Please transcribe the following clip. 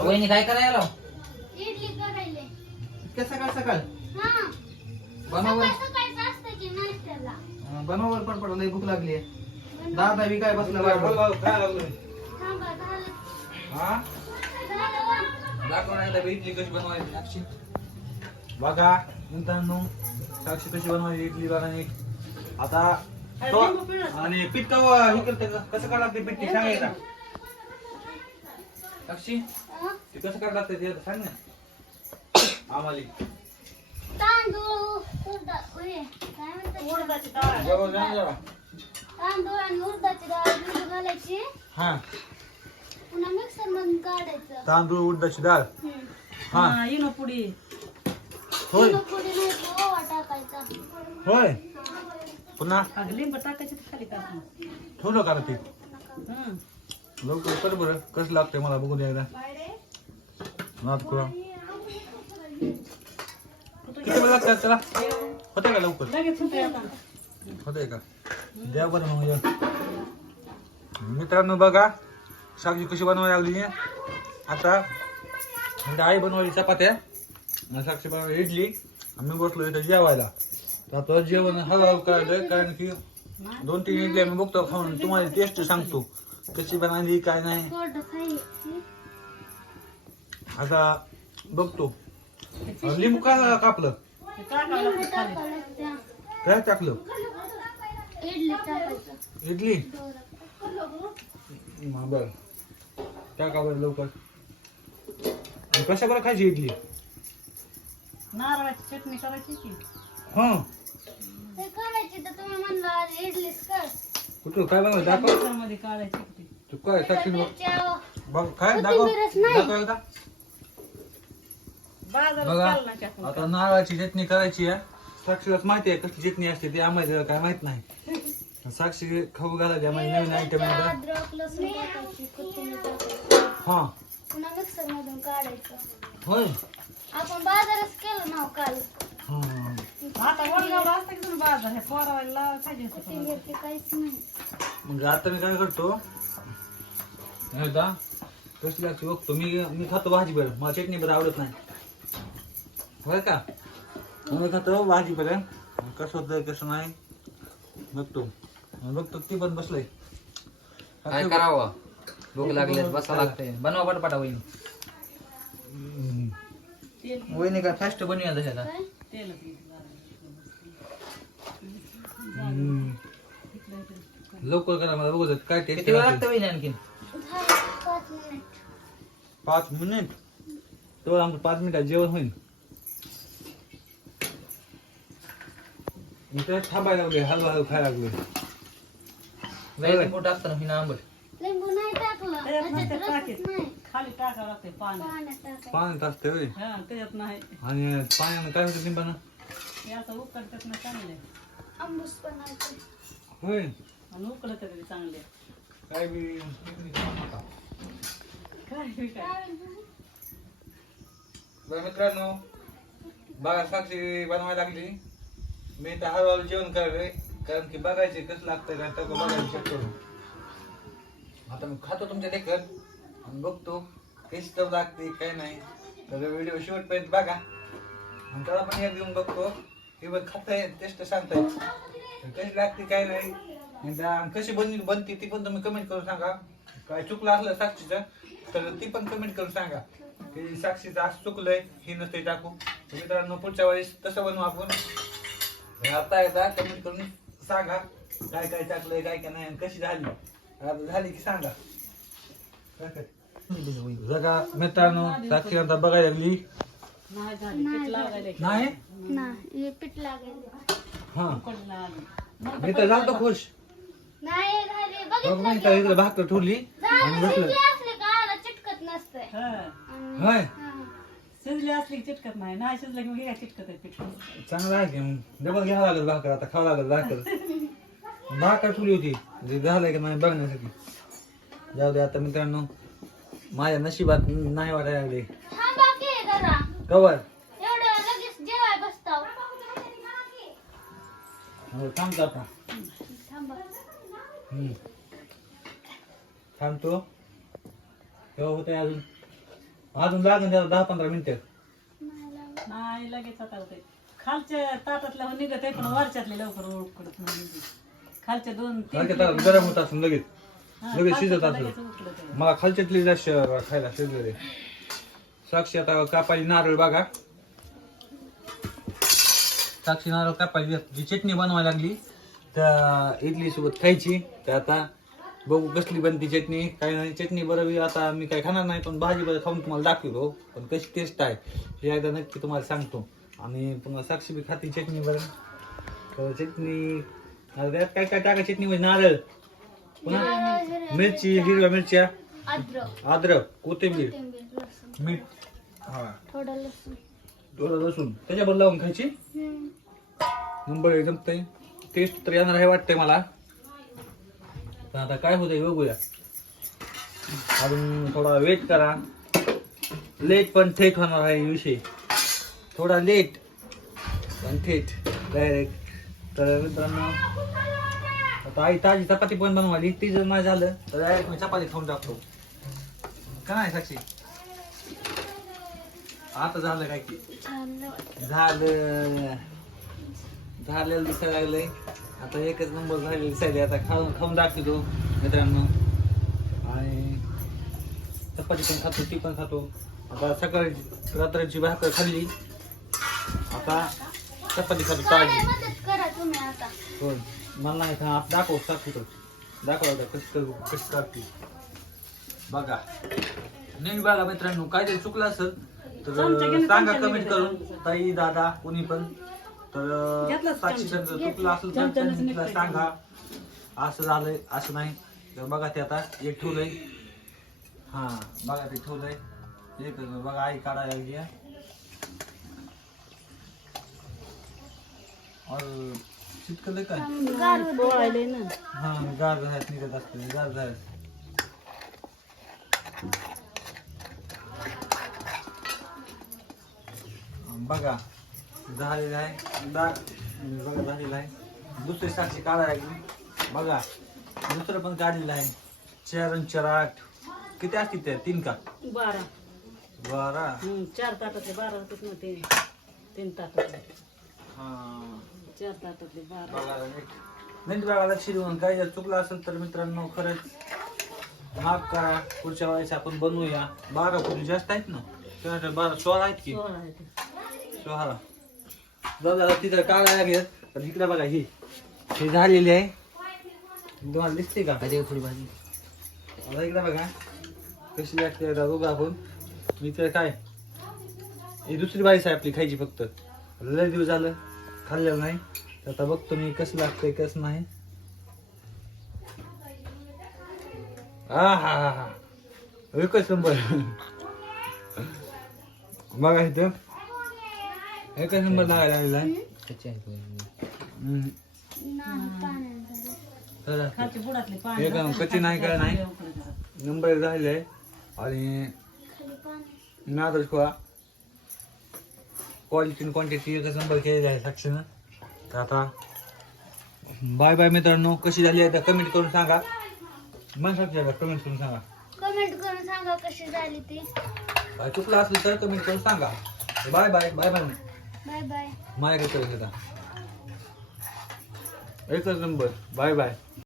वहिनी काय करायला? इडली करायले. इतक्या सकाळ सकाळ? हा. बनवर सकाळ सकाळचं असतं की नाश्त्याला. बनवर पण पडलं भूक लागली बनव. दादा बी काय बसला. थांबा झालं. हा? दाखव नाही तर इडली कशी बनवायची. साक्षी. बघा मित्रांनो साक्षी कशी बनवायची इडली बनायची आता तो आणि पीठ का हे करते का? कसं काढ लागते पीठ ते सांगायला. साक्षी? ते कसं लागते ते आता सांग ना. आम्हाला. तांदूळ उडदा उये, काय म्हणतात उडदाची डाळ. जवळ जा ना जरा. तांदूळ आणि उडदाची डाळ भिजू घालायची. हा. पुन्हा मिक्सर मधून काढायचं. तांदूळ उडदाची डाळ. हम्म. हा. हा इनो पुडी. होय. पुन्हा पुढे नाही ओवा टाकायचा. होय. पुन्हा. अगं लिंब टाकायची तर खाली टाकून ठेवलं का रे ते? हं. लवकर कर बरं. कसं लागतंय मला बघू दे एकदा. नाद करा किती वेळ लागतात त्याला? होते का लवकर? लगेच होते आता. का? द्या बरं मग या. मित्रांनो बघा साक्षी कशी बनवायला लागली आता म्हणजे आई बनवायची चपात्या. आणि साक्षी बनवायची इडली. आम्ही बसलो इथं जेवायला. तर आता जेवण हळूहळू करायचं कारण की दोन तीन इडली आम्ही बघतो खाऊन. तुम्हाला टेस्ट सांगतो. कशी बनवली काय नाही. आता बघतो. लिंबू का कापलं? त्या काय टाकलं? इडली. इडली दोरं. हा, बरं. टाका बरं लवकर. कशा बरं खायची इडली? नारळाची चटणी करायची की हा. ते करायची तर तुम्ही म्हणलं आज इडलीच कर. कुठं? काय बनवायचं दाखव. मध्ये काढायची. की ती. काय साक्षी बघ. काय दाखव. कोथिंबीरच नाही. दाखव एकदा. बघा. आता नारळाची चटणी करायची आहे. साक्षीलाच माहिती आहे कसली चटणी असते ती आम्हाला काय माहीत नाही. साक्षी खाऊ घालायची आम्हाला नवीन आयटम आहे आता. अद्रक लसूण टाकायची कोथिंबीर. टाकायची हा. पुन्हा मिक्सर मधून काढायचं. होय. आपण बाजारच केलं ना हो काल? हा. कोथिंबीर ते काहीच नाही. मग आता मी काय करतो एकदा कसली लागते बघतो मी मी खातो भाजी बरं मला चटणी बरं आवडत नाही. होय का? मी खातो भाजी बरं कसं होतं कसं नाही? बघतो. बघतो ती पण बसलंय. काय करावं? भूक लागली बसा लागते बनवा पटपटा. तेल वहिनी काय फास्ट बनवूया हम्म. लवकर करा मला बघू काय टेस्ट किती वेळ लागतं वहिनी आणखीन? पाच मिनिट. तेवढं आमचं पाच मिनिटात जेवण होईल. तर थांबायला लागले हलवा हलवा खायला लागले लय लिंबू टाकतं ना हिना आंबट. लिंबू नाही टाकलं. त्याच्यात नाही त्याच्यात ते रसच टाकीत. नाही. खाली टाकावं लागते पाणी पाण्यात टाकायचं. पाण्यात असते होय. हा त्याच्यात नाही. आणि पाण्यानं काय होतं लिंबानं? हे उकडतात ना चांगले. आंबूस बनायचं होय. आणि उकडत तरी चांगले. काय बी बरं मित्रांनो बघा साक्षी बनवायला लागली. मी तर हळूहळू जेवण करायला कारण की बघायचे कसं लागतंय काय तर बघायला करून आता मी खातो तुमच्या लेकर आणि बघतो कशी चव लागते काय नाही. तर व्हिडिओ शेवटपर्यंत बघा. आणि त्याला पण एक घेऊन बघतो. हे बघ खाताय टेस्ट सांगताय. तर कशी लागते काय नाही. कशी बनली बनते ती पण तुम्ही कमेंट करून सांगा. काय चुकलं असलं साक्षीचं? तर ती पण कमेंट करून सांगा. की साक्षीचं आज चुकलंय ही नसते टाकू. तर मित्रांनो पुढच्या वेळेस तसं बनवू आपण. आता एकदा कमेंट करून सांगा काय काय टाकलंय काय काय नाही आणि कशी झाली. आता झाली की सांगा. जगा मित्रांनो साक्षी आता बघायला लागली. नाही झाली पीठ लागायला की. नाही? नाही हे पीठ लागायचं हा. उकडलं आली. मी तर झालतो खुश. नाही झाले. बघ बघितलं मी तर इकडे भाकर ठेवली. आणि बसलं शिजले असले का आला चिटकत नसतंय हा. आणि- होय. हा. शिजली असली की चिटकत नाही. नाही शिजलं की मग हे चिटकत आहे पीठ. चांगलं आहे की मग. डबल घ्यावं लागेल भाकर आता खावं लागेल भाकर. भाकर ठेवली होती. जे झालंय की नाही बघण्यासाठी. जाऊ दे आता मित्रांनो. माझ्या नशिबात नाही वाटायला लागले. थांबा की जरा. कवर. एवढं लगेच जेवाय बसताव. हो, थांबतो आता. थांबा. हम्म. थांबतो तेव्हा होतंय अजून? अजून लागेल त्याला दहा पंधरा मिनिटं. नाही लगेच आता होते खालच्या ताटातल्या हो निघत आहे पण वरच्यातले लवकर उकडत नाही खालच्या दोन तीन गरम होत असून लगेच. हा, लगेच खालच्या शिजत असेल. लगेच उकडत आहे. मला खालच्यातली जास्त खायला शिजलेले साक्षी आता कापायची नारळ बघा. साक्षी नारळ कापायची. जी चटणी बनवायला लागली त्या इडली सोबत खायची. तर आता बघू कसली बनती चटणी काय नाही. चटणी बरोबर आता मी काय खाणार नाही पण भाजी बरं खाऊन तुम्हाला दाखवतो पण कशी टेस्ट आहे हे एकदा नक्की तुम्हाला सांगतो. आणि पुन्हा साक्षी बी खाती चटणी बरं. तर चटणी त्यात काय काय टाका चटणी म्हणजे नारळ. पुन्हा मिरची हिरव्या मिरच्या. अद्रक. कोथिंबीर मीठ. हा. थोडं लसूण. थोडं लसूण. त्याच्यावर लावून खायची? हम्म. नंबर एकदम ते टेस्ट तर येणार आहे वाटतंय मला. तर आता काय होतंय बघूया. अजून थोडा वेट करा. लेट पण थेट होणार आहे विषय. थोडा लेट पण थेट डायरेक्ट तर मित्रांनो आता आई ताजी चपाती पण बनवाली. ती जर नाही झालं तर डायरेक्ट मी चपाती खाऊन टाकतो. काय नाही साक्षी? आता झालं काय की. झालं. झालेलं दिसायला लागलंय. आता एकच नंबर झालेलं दिसायले आता खाऊन खाऊन दाखवतो मित्रांनो. आणि चपाती पण खातो ती पण खातो. आता सकाळी रात्रीची भाकर खाल्ली. आता चपाती खातो ताजी. मदत करा तुम्ही आता. हो मला नाही खा आप दाखव दाखवतो. दाखव आता कसं करू कसं करते. बघा. नाही बघा मित्रांनो काय तरी चुकलं असेल तर सांगा कमेंट करून. ताई दादा कोणी पण. तर साक्षी चुकलं असेल तर. तिला सांगा. असं झालंय असं नाही. तर बघा ते आता एक ठेवलंय. हा बघा ते ठेवलंय. एक बघा आई काढायला लागली. और काय हा गार झाल्यात निघत असते गार झाल्यात बघा. झालेलं आहे. दा बघा झालेलं आहे. दुसरी साक्षी काढायला लागली बघा दुसरं पण काढलेलं आहे. चार आणि चार आठ किती असतील त्या तीन का? बारा. बारा? हम्म, चार ताटातले बारा होतात ना तीन तीन ताटातले. हा चार ताटातले बारा. बघा नीट. नीट बघा लक्ष देऊन. काय जर चुकलं असेल तर मित्रांनो खरंच माफ करा. पुढच्या वेळेस आपण बनवूया. बारा कोणी जास्त आहेत ना? बारा सोळा आहेत की? सोळा आहे ते. सोळा. जाऊ दादा तिथं काढायला पण इकडे बघा ही ही झालेली आहे. तुम्हाला दिसते का? थोडी भाजी आता इकडे बघा. कशी लागते बघू आपण. इकडे काय? ही दुसरी बाईस आहे आपली खायची फक्त. लय दिवस झालं खाल्लेलं नाही. तर आता बघतो मी कसं लागतंय कसं नाही. हा हा हा हा. एकच नंबर. बघा इथं. झालं. चला. खालची बुडातले पाणी हे का, कच्ची नाही काय नाही. नंबर आहे आणि नादच खोळा क्वालिटी आणि क्वांटिटी एकच नंबर केलेला आहे साक्षीनं. तर आता बाय बाय मित्रांनो. कशी झाली आहे कमेंट करून सांगा. मग साक्षी कमेंट करून सांगा. कमेंट करून सांगा कशी झाली ती. काय चुकलं असेल तर कमेंट करून सांगा. Bye bye bye bye bye bye. माझ्याकडे करायचं आता एकच नंबर. Bye bye.